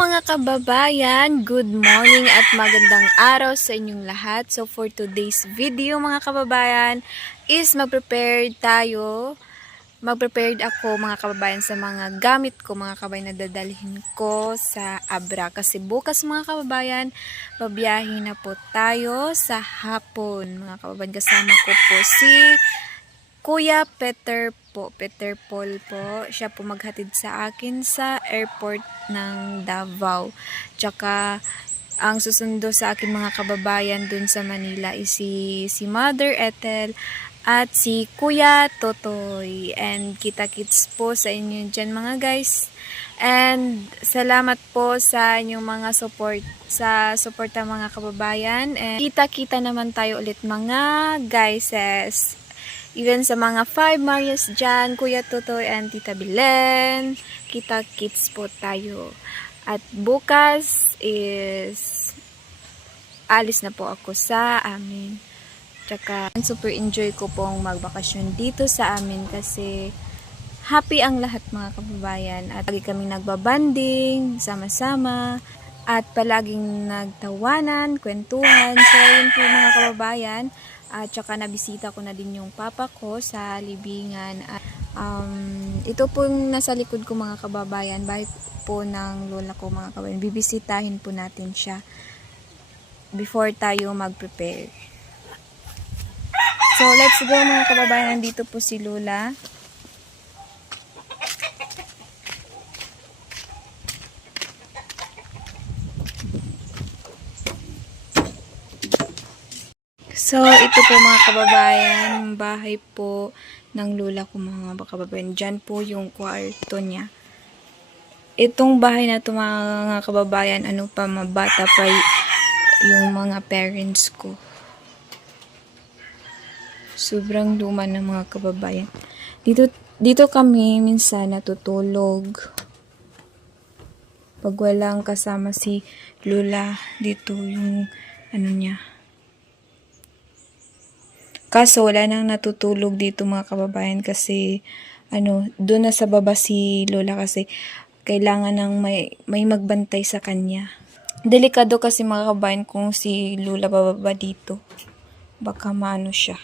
mga kababayan, good morning at magandang araw sa inyong lahat. So for today's video mga kababayan is mag-prepared ako mga kababayan sa mga gamit ko mga kababayan na dadalhin ko sa Abra. Kasi bukas mga kababayan, babiyahin na po tayo sa hapon mga kababayan. Kasama ko po si Kuya Peter Paul po. Siya po maghatid sa akin sa airport ng Davao. Tsaka ang susundo sa akin mga kababayan dun sa Manila is si Mother Ethel at si Kuya Totoy. And kita-kits po sa inyo dyan mga guys. And salamat po sa inyong mga suporta mga kababayan. And kita-kita naman tayo ulit mga guys. Even sa mga 5 Marias dyan, Kuya Totoy and Tita Belen, kita-kits po tayo. At bukas is alis na po ako sa amin. Tsaka super enjoy ko pong magbakasyon dito sa amin kasi happy ang lahat mga kababayan. At lagi kami nagbabanding, sama-sama. At palaging nagtawanan, kwentuhan. So yun po mga kababayan. At saka nabisita ko na din yung papa ko sa libingan. At, ito po yung nasa likod ko mga kababayan. Bahay po ng lola ko mga kababayan. Bibisitahin po natin siya before tayo mag-prepare. So let's go mga kababayan. Nandito po si Lola. So, ito po mga kababayan, bahay po ng lola ko mga kababayan. Diyan po yung kwarto niya. Itong bahay na ito mga kababayan, mabata pa yung mga parents ko. Sobrang luma ng mga kababayan. Dito kami minsan natutulog. Pag walang kasama si lola, dito yung niya. Kaso wala nang natutulog dito mga kababayan kasi doon na sa baba si lola kasi kailangan ng may magbantay sa kanya. Delikado kasi mga kababayan kung si lola bababa dito. Baka maano siya.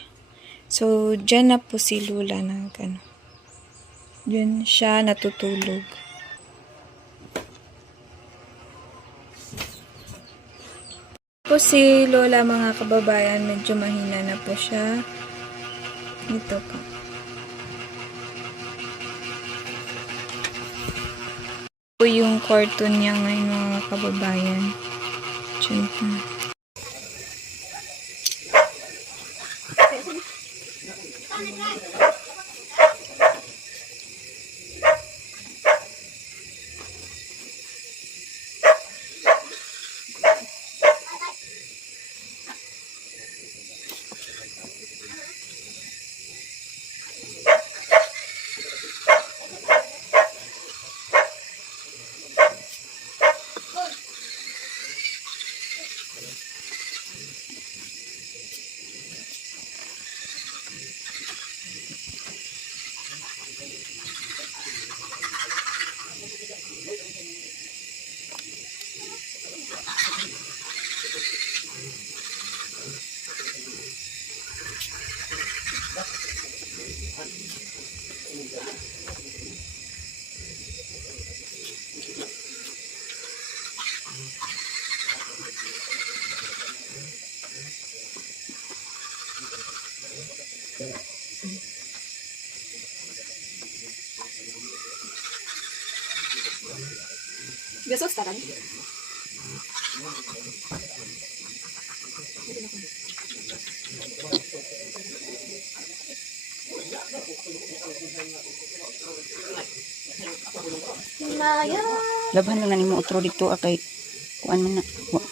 So dyan na po si lola Dyan siya natutulog. Po si lola mga kababayan, medyo mahina na po siya. Ito po. Po yung kwarto niya ngayon mga kababayan. Diyan po. Gasos taran. Laban lang na nimo utro dito kay kuan man na. Wa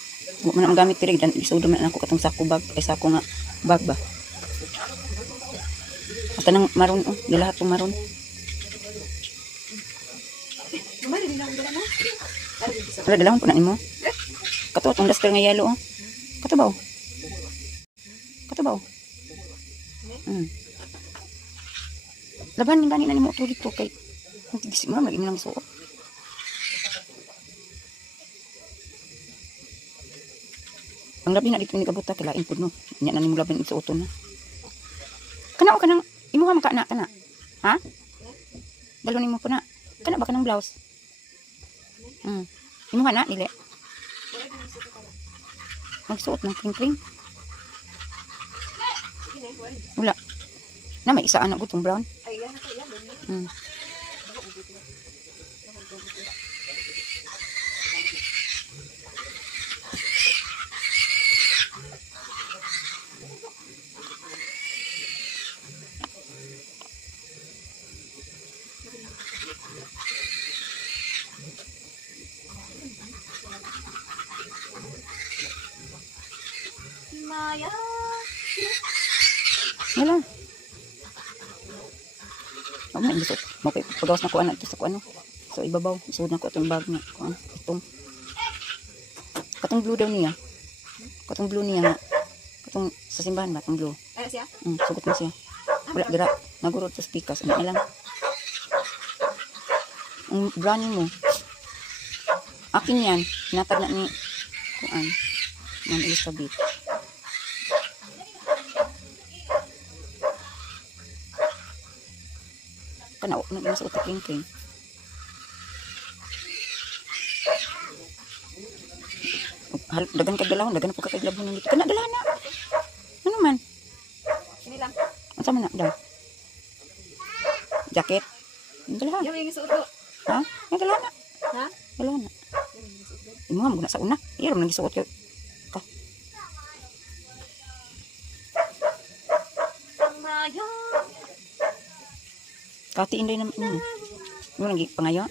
man ang gamit diri dan isud man ako katong sako bag ay sako nga bag ba. At nang maron gilahat ko maron. Wala dalawon po na nimo. Kato atong duster nga yellow oh. Katabaw. Laban ning gani na nimo utro dito kay tigisi mo maging lang suot. Ang labi na dito ni kabuta kailain pud no. Nya na nimo labi sa uton na. Kana o kanang imuha man kana kana. Ha? Dalo nimo po na. Kana ba kanang blouse? Imuha na dili. Magsuot ng kring-kring. Wala. Na may isa anak gutong brown. Maya. Wala. Ako na ilusot. Pagawas na ko anak ito sa kuano. So ibabaw. Isuod na ko itong bag niya. Kuan. Katong blue daw niya. Katong blue niya nga. Katong sa simbahan ba? Katong blue. Ay, siya? Sugot na siya. Wala, dira. Nagurot sa speakers. Ano lang. Ang brand mo. Akin yan. Hinatag na ni kuan. Ma'am Elizabeth. Kana o nang sa utak king. Dagan kag dalawon, dagan po kag labon dito. Kana dala na. Ano man? Ini lang. Unsa man na daw? Jacket. Dala. Yung isuot ko. Ha? Ay dala na. Ha? Dala na. Imo mo na sa una. Iyaro nang gisuot ka. Maya. Kati inday na mo lagi pangayo.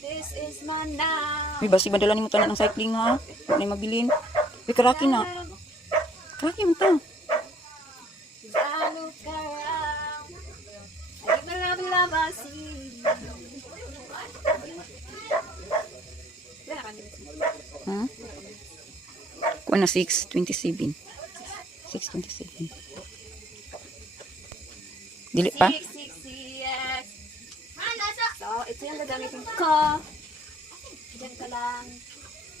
This is my now. May basi badala nimo tanan ng cycling ha. Wala na mabilin. Uy karaki na. Karaki mo ta. I look around. I give a love I see. Kuha na 6:27. 6:27. Dili pa? 666. So, ito yung gagamitin ko. Diyan ka lang.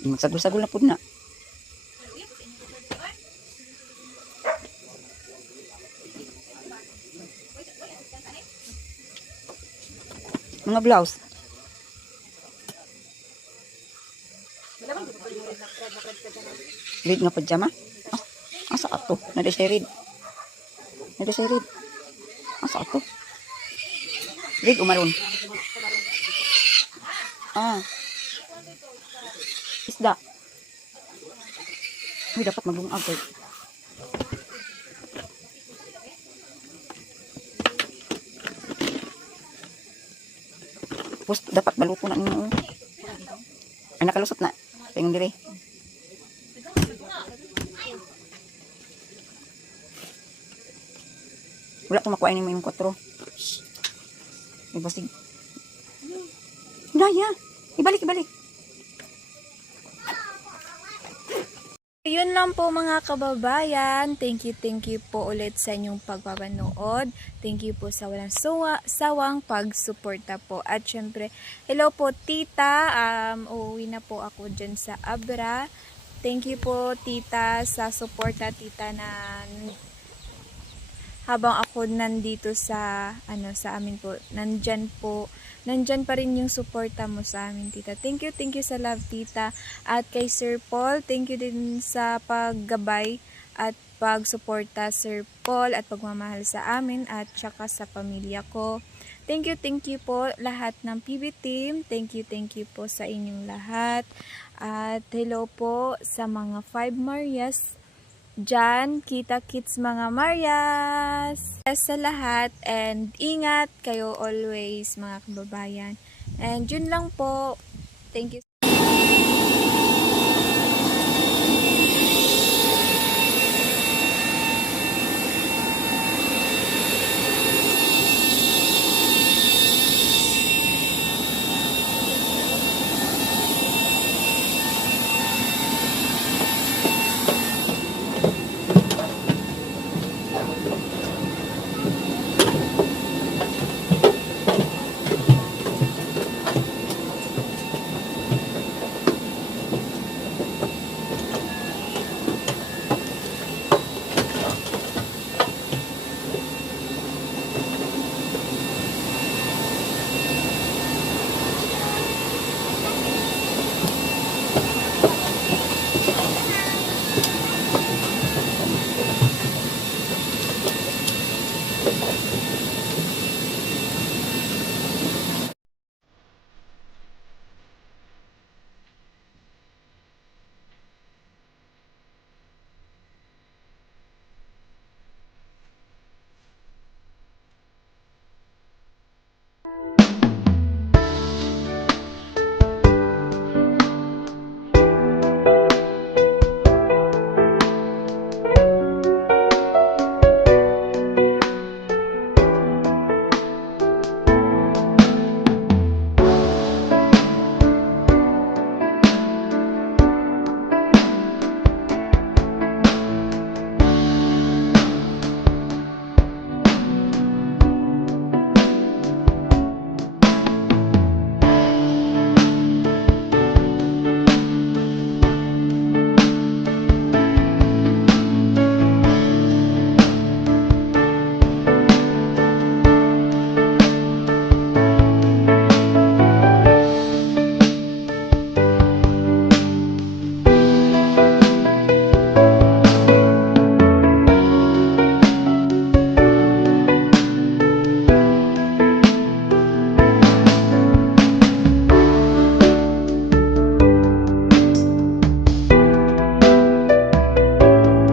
Magsagol-sagol na pud na. Mga blouse. Red nga pajama? Asa ato? Nada siya red. Nada siya red. Asa ato? Red o maroon? Isda. Uy, dapat maglungag. Tapos, dapat baluto na ninyo. Ay, nakalusot na. Tingin dire. Wala ito makuha ni yung 4. May basig. Daya. Ibalik. Yun lang po mga kababayan. Thank you po ulit sa inyong pagpapanood. Thank you po sa walang sawang pagsuporta po. At syempre, hello po tita. Uuwi na po ako dyan sa Abra. Thank you po tita sa suporta tita na habang ako nandito sa sa amin po, nandyan pa rin yung suporta mo sa amin tita. Thank you sa love tita. At kay Sir Paul, thank you din sa paggabay at pagsuporta Sir Paul at pagmamahal sa amin at saka sa pamilya ko. Thank you po lahat ng PB team. Thank you po sa inyong lahat. At hello po sa mga 5 Marias dyan, kita kits mga Marias. Sa lahat and ingat kayo always mga kababayan. And yun lang po. Thank you.